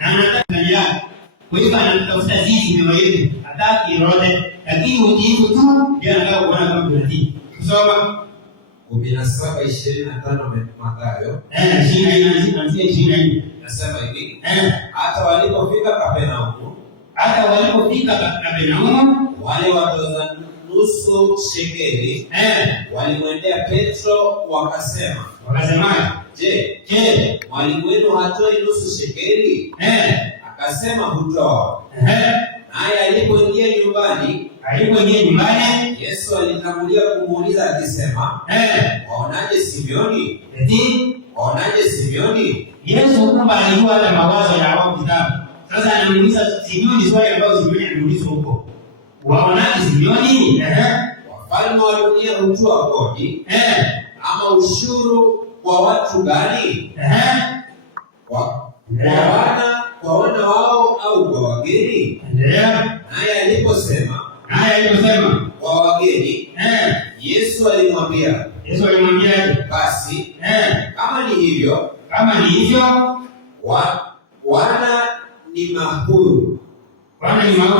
na anataka ndani yako. Kwa hivyo anatafuta sisi ndio yeye. Hataki roho, lakini utiifu tu ndio anataka kuona kama tunatii. Kusoma 17:25 Mathayo. 24 nasema hivi. Hata walipofika Kapernaumu, wale watoza nusu shekeli walimwendea Petro wakasema, Je, mwalimu wenu hatoi nusu shekeli? Akasema hutoa. Naye alipoingia nyumbani, Yesu alitangulia kumuuliza akisema, Waonaje Simeoni? Waonaje Simeoni? Yesu kwamba alijua hata mawazo ya wao kitabu. Sasa anamuuliza Simeoni swali ambalo Simeoni anamuuliza huko. Waonaje Simeoni? Wafalme wa dunia hutoa kodi ama ushuru kwa watu gani? Kwa wana wao au kwa wageni? Naye aliposema kwa wageni, Yesu alimwambia basi kama ni hivyo wana ni mahuru.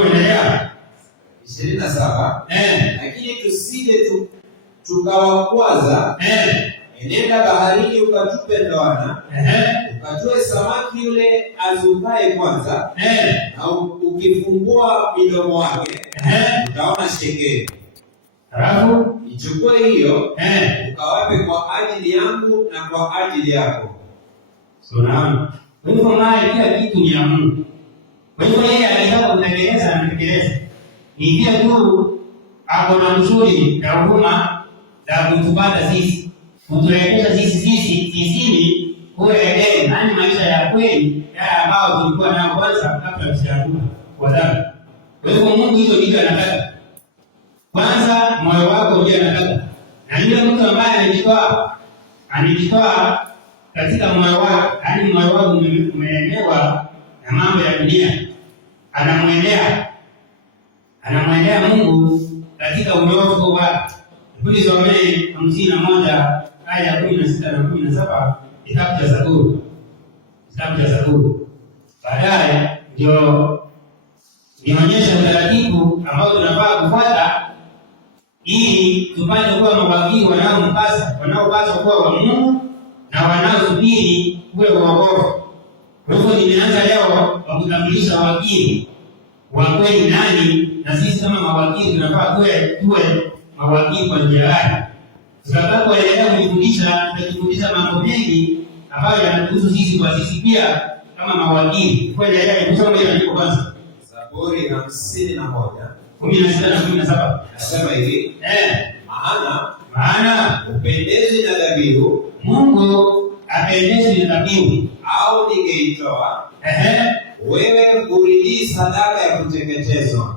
Endelea. 27. Lakini tusije tukawakwaza. Enenda baharini ukatupe ndoana, ukatoe samaki yule azukaye kwanza, na ukifungua midomo wake utaona shekeli. Halafu ichukue hiyo ukawape kwa ajili yangu na kwa ajili yako. Naam. Kwa hivyo mali kila kitu ni ya Mungu. Kwa hivyo yeye alitaka kutekeleza na kutekeleza. Ni pia tu ako na mzuri na huruma za kutupata sisi. Kutuelekeza sisi kuelekea nani maisha ya kweli yale ambao tulikuwa nao kwanza kabla tusianguka kwa dhambi. Kwa hivyo Mungu hizo ndizo anataka. Kwanza moyo wako ndio anataka. Na yule mtu ambaye anajitoa katika moyo wake, yaani moyo wako umelemewa na mambo ya dunia, anamwendea Mungu katika unyofu wake. Tulisomee 51 aya 16 na 17 kitabu cha Zaburi. Baadaye ndio nionyesha utaratibu ambao tunafaa kufuata ili tupate kuwa mawakili wanaopaswa kuwa wa Mungu na wanaosubiri kuwe wokovu. Kwa hivyo nimeanza leo kwa kutambulisha wakili wa kweli nani, na sisi kama mawakili tunafaa tuwe mawakili kwa njia gani. Tutakapoendelea kujifundisha mambo mengi ambayo yanatuhusu sisi kwa sisi pia kama mawakili. Kuendelea kusoma hiyo andiko kwanza. Zaburi 51 16 na 17. Nasema hivi, maana upendezi na dhabihu, Mungu apendezi na dhabihu, au ningeitoa wewe kuridhii sadaka ya kuteketezwa.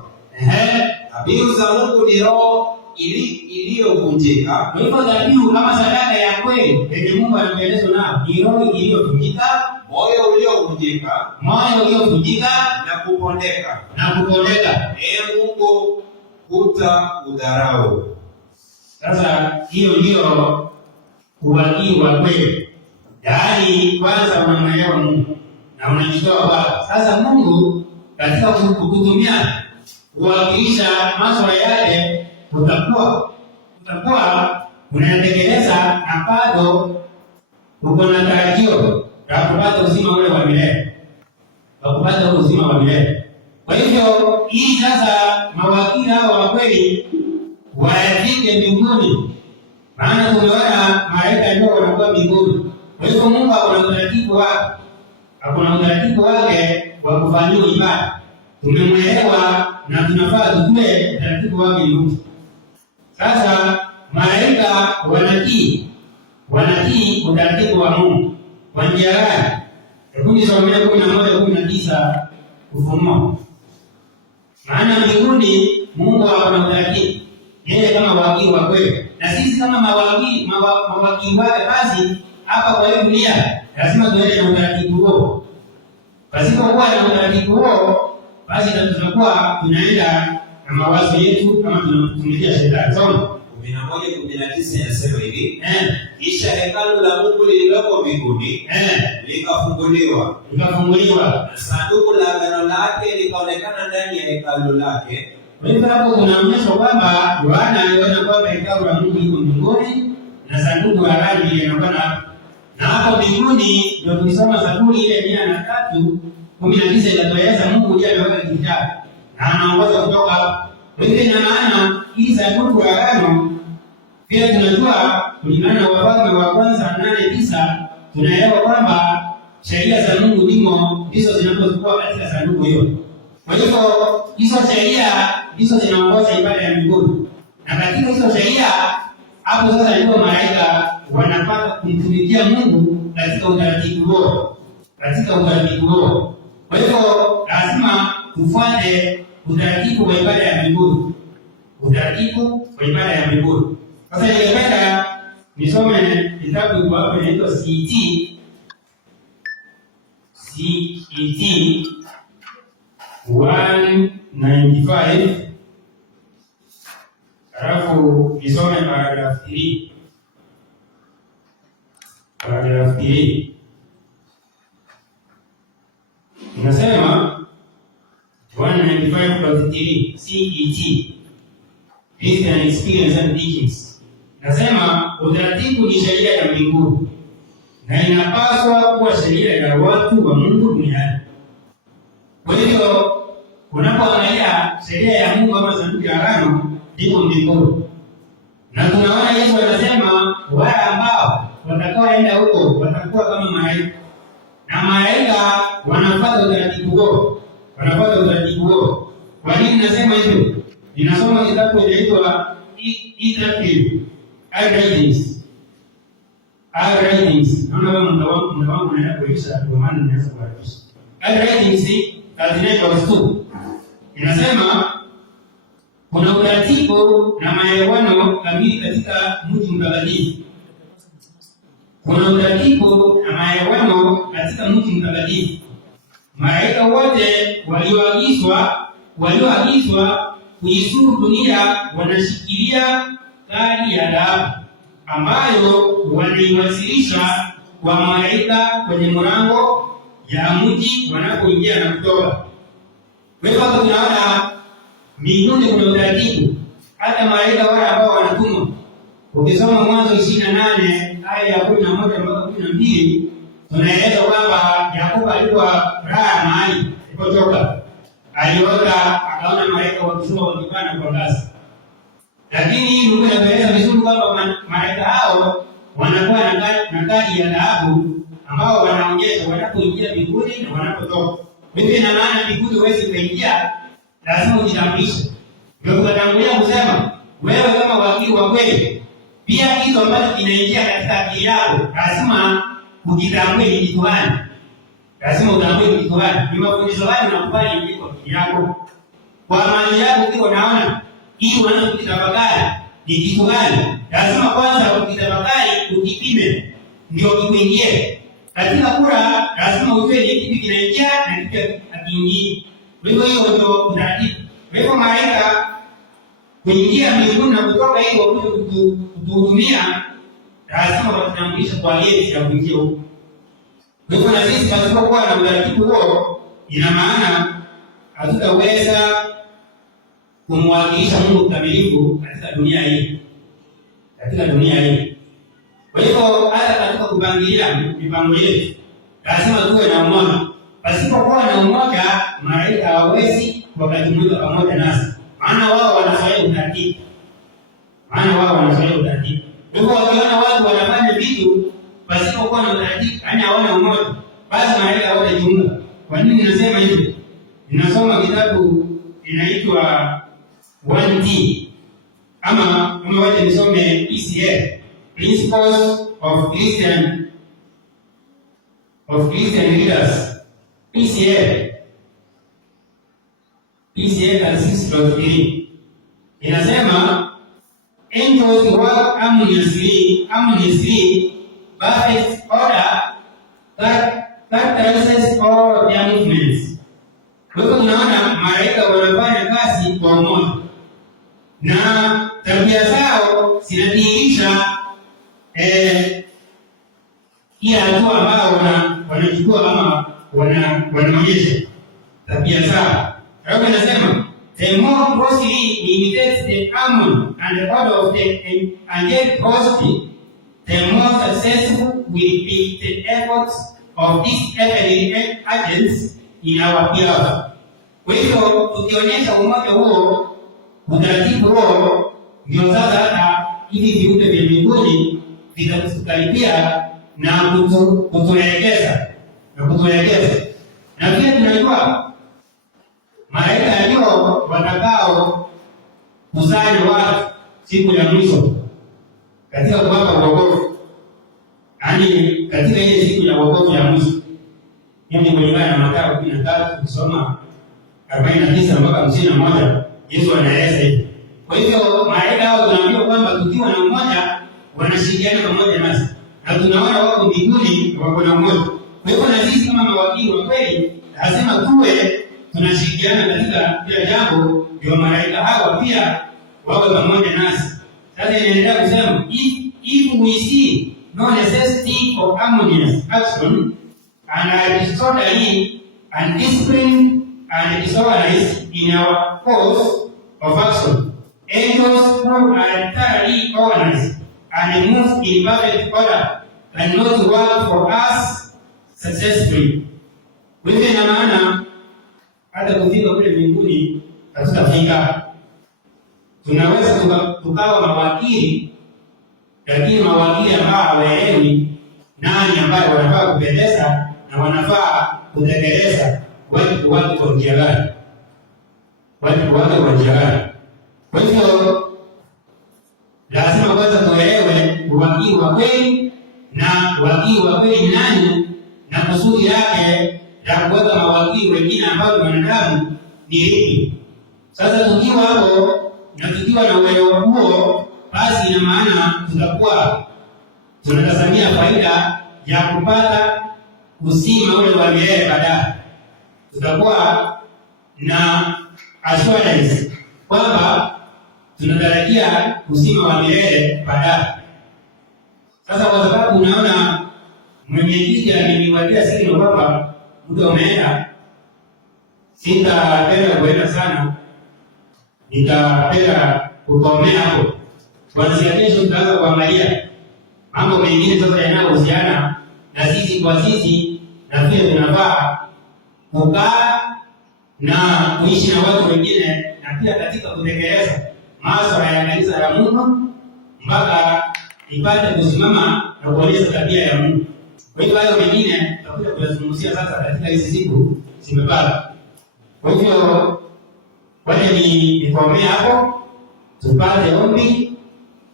Dhabihu za Mungu ni roho iliyovunjika. Kwa hivyo dhabihu kama sadaka ya kweli yenye Mungu anapendezwa nayo ni roho iliyovunjika, moyo uliovunjika na kupondeka. Mungu hutaudharau. Sasa hiyo ndio uwakili wa kweli. Yaani kwanza unamwelewa Mungu na unajitoa kwake. Sasa Mungu katika kukutumia kuwakilisha masuala yake utakuwa unatekeleza na bado uko na tarajio la kupata uzima ule wa milele. Kwa hivyo hii sasa mawakili hao wa kweli waafike mbinguni. Maana tumeona malaika ndio wanakuwa mbinguni. Kwa hivyo Mungu akona utaratibu wake wa kufanyia ibada. Tumemwelewa na tunafaa tujue utaratibu wake ni upi. Sasa malaika wanatii utaratibu wa Mungu. Kwa njia gani? Hebu nisome 11:19 Ufunuo. Maana mbinguni Mungu akona utaratibu. Yeye kama wakili wa kweli. Na sisi kama mawakili wake, basi hapa kwa hiyo dunia lazima tuende na utaratibu huo. Pasipokuwa na utaratibu huo, basi tutakuwa tunaenda na mawazo yetu kama tunamtumikia shetani. Soma 11:19 inasema hivi, kisha hekalu la Mungu lililoko mbinguni likafunguliwa, na sanduku la agano lake likaonekana ndani ya hekalu lake. Kwa hivyo hapo tunaonyeshwa kwamba Yohana aliona kwamba hekalu la Mungu liko mbinguni na sanduku la agano linaonekana. Na hapo mbinguni ndio tulisoma Zaburi ile 103:19 inatueleza Mungu ndiye ameweka kiti chake na anaongoza kutoka hapo. Kwa hivyo ina maana hii sanduku la agano pia tunajua kulingana na Wafalme wa kwanza 8:9 tunaelewa kwamba sheria za Mungu ndizo zinazokuwa katika sanduku hiyo. Kwa hivyo hizo sheria ndizo zinaongoza ibada ya mbinguni. Na katika hizo sheria hapo sasa ndio malaika wanapata kumtumikia Mungu katika utaratibu huo. Kwa hivyo lazima tufuate utaratibu wa ibada ya mbinguni. Sasa ningependa nisome kitabu hapo inaitwa CET 195, alafu nisome paragraph 3. Inasema 195.3 CET, Christian Experience and Teachings. Inasema utaratibu ni sheria ya mbinguni na inapaswa kuwa sheria ya watu wa Mungu duniani. Kwa hivyo unapoangalia sheria ya Mungu kama sanduku la agano liko mbinguni. Na tunaona Yesu anasema wale ambao watakaoenda huko watakuwa kama malaika. Na malaika wanafuata utaratibu huo. Kwa nini nasema hivyo? Ninasoma kitabu kinaitwa I-Writings. Naona kama mtu wangu anaenda kuisha, kwa maana ninaweza kuharakisha. I-Writings 39:2 inasema kuna utaratibu na maelewano kamili katika mji mtakatifu. malaika wote walioagizwa kuizuru dunia wanashikilia kadi ya dhahabu ambayo wanaiwasilisha kwa malaika kwenye mlango ya mji wanapoingia na kutoka. Kwa hivyo tunaona mbinguni kuna utaratibu, hata malaika wale ambao wanatumwa. Ukisoma Mwanzo 28 aya ya 11 mpaka 12, tunaeleza kwamba Yakobo alikuwa raha mahali alipotoka. Aliota akaona malaika wakishuka wakipanda kwa ngazi. Lakini Mungu anaeleza vizuri kwamba malaika hao wanakuwa na kadi ya dhahabu ambao wanaonyesha wanapoingia mbinguni na wanapotoka. Mimi na maana mbinguni huwezi kuingia, lazima ujitambulishe. Ndio tunatangulia kusema wewe kama wakili wa kweli, pia hizo ambazo kinaingia katika akili yako lazima ujitambue ni kitu gani. Lazima utambue ni kitu gani. Ni mafundisho gani unakubali ingie kwa akili yako. Kwa maana yako ukiwa unaona hii unaanza kutafakari ni kitu gani? Lazima kwanza ukitafakari ukipime ndio kikuingie. Katika kura lazima ujue ni kipi kinaingia na kipi hakiingii. Kwa hivyo hiyo ndio utaratibu. Kwa hivyo malaika kuingia mbinguni na kutoka hiyo kutuhudumia lazima watambulishe kwa yeye ya kuingia huko. Kwa hivyo na sisi pasipokuwa na utaratibu huo, ina maana hatutaweza kumwakilisha Mungu kamilifu katika dunia hii. Kwa hivyo hata katika kupangilia mipango yetu lazima tuwe na umoja. Pasipokuwa na umoja, malaika hawawezi wakajumuika pamoja nasi. Maana wao wanazoea utaratibu. Kwa hivyo wakiona watu wanafanya vitu pasipokuwa na utaratibu, yaani hawana umoja, basi malaika hawatajiunga. Kwa nini ninasema hivyo? Ninasoma kitabu inaitwa 1D ama wacha nisome PCL, Principles of Christian Leaders. PCL 6.3 inasema angels work harmoniously, perfect order that characterizes all their movements. Kwa hivyo tunaona malaika wanafanya kazi kwa umoja na tabia zao zinadhihirisha ile hatua ambao wanachukua ama wanaonyesha tabia zao. Kwa hivyo nasema the more closely imitates the harmony and the order of the angelic host, the more successful will be the efforts of these heavenly agents in our behalf. Kwa hivyo tukionyesha umoja huo, utaratibu huo, ndio sasa hata hivi viumbe vya mbinguni vitatukaribia na kutuelekeza. Na pia tunajua malaika ndio watakao kusanya watu siku ya mwisho katika kuwapa wokovu. Yaani katika ile siku ya wokovu ya mwisho. Hiyo kulingana na Mathayo 13 kusoma 49 mpaka 51, Yesu anaeleza hivi. Kwa hivyo malaika hao tunaambiwa kwamba tukiwa na umoja wanashirikiana pamoja nasi. Na tunaona wako mbinguni wako na umoja. Kwa hivyo na sisi kama mawakili wa kweli lazima tuwe tunashirikiana katika kila jambo, ndio malaika hao pia wawe pamoja nasi. Sasa inaendelea kusema if we see no necessity of harmonious action and disorderly and disciplined and disorganized in our course of action, angels who are thoroughly organized and move in perfect order cannot work for us successfully. Wewe na maana hata kufika kule mbinguni hatutafika. Tunaweza tukawa mawakili, lakini mawakili ambao hawaelewi nani ambaye wanafaa kupendeza na wanafaa kutekeleza watu kwa njia gani. Kwa hivyo lazima kwanza tuelewe uwakili wa kweli, na wakili wa kweli ni nani, na kusudi lake la kuweka mawakili wengine ambao ni wanadamu ni lipi. Sasa tukiwa hapo na tukiwa na uelewa huo, basi ina maana tutakuwa tunatazamia faida ya kupata uzima ule wa milele baadaye. tutakuwa na assurance kwamba tunatarajia uzima wa milele baadaye. Sasa kwa sababu unaona mwenyekiti aliniwatia simu kwamba muda umeenda, sitapenda kuenda sana, nitapenda kukomea hapo. Kuanzia kesho tutaanza kuangalia mambo mengine sasa yanayohusiana na sisi kwa sisi, na vile tunafaa kukaa na kuishi na watu wengine, na pia katika kutekeleza masuala ya kanisa la Mungu mpaka ipate kusimama na kuonyesha tabia ya Mungu. Kwa hivyo hayo mengine tutakuja kuyazungumzia sasa katika hizi siku zimebaki. Kwa hivyo waje nikomea hapo, tupate ombi,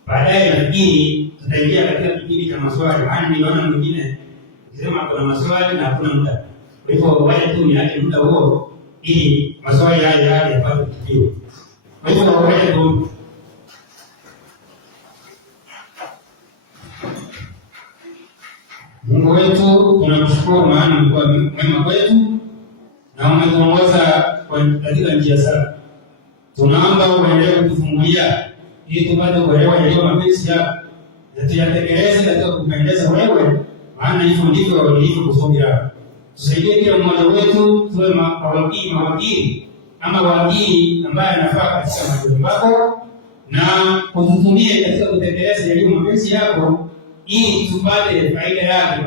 baadaye nafikiri tutaingia katika kipindi cha maswali. Maana niona mwingine akisema kuna maswali na hakuna muda. Kwa hivyo waje tu niache muda huo ili maswali haya yapate kujibiwa. Kwa hivyo waje tu. Mungu wetu, tunakushukuru maana umekuwa mwema kwetu na umetuongoza katika njia sawa. Tunaomba uendelee kutufungulia ili tupate kuelewa yaliyo mapenzi yako na tuyatekeleze katika kupendeza wewe, maana hivyo ndivyo ulivyo kusudi lako. Tusaidie kila mmoja wetu tuwe mawakili ama wakili ambaye anafaa katika majambo yako, na kututumie katika kutekeleza yaliyo mapenzi yako ili tupate faida yake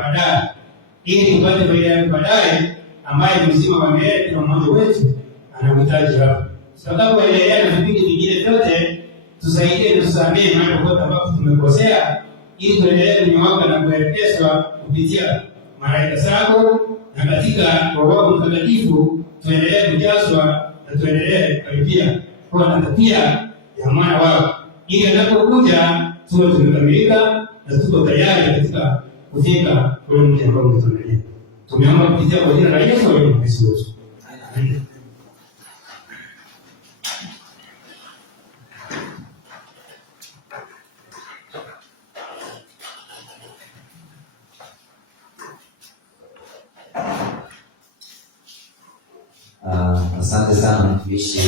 baadaye, ambaye ni uzima wa milele kila mmoja wetu anahitaji hapo. Sababu endelea na vipindi vingine vyote, tusaidie na tusamehe mahali popote ambapo tumekosea, ili tuendelee kunyooka na kuelekezwa kupitia malaika zako, na katika Roho Mtakatifu tuendelee kujazwa na tuendelee karibia kuwa na tabia ya mwana wako, ili anapokuja tuwe tumekamilika na tuko tayari katika kufika ule mji ambao umetuandalia. Tumeomba kupitia kwa jina la Yesu aliye Mwokozi wetu. Amen. Asante sana mtumishi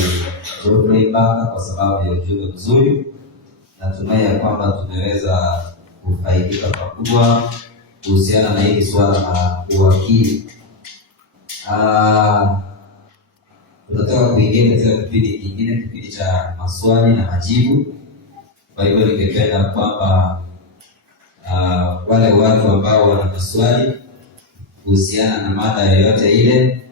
Geoffrey Mbaka kwa sababu ya ujumbe mzuri. Natumai ya kwamba tumeweza kufaidika pakubwa kuhusiana na hili swala la uwakili. Tunataka kuingia katika kipindi kingine, kipindi cha maswali na majibu. Kwa hivyo ningependa kwamba wale watu ambao wana maswali kuhusiana na mada yoyote ile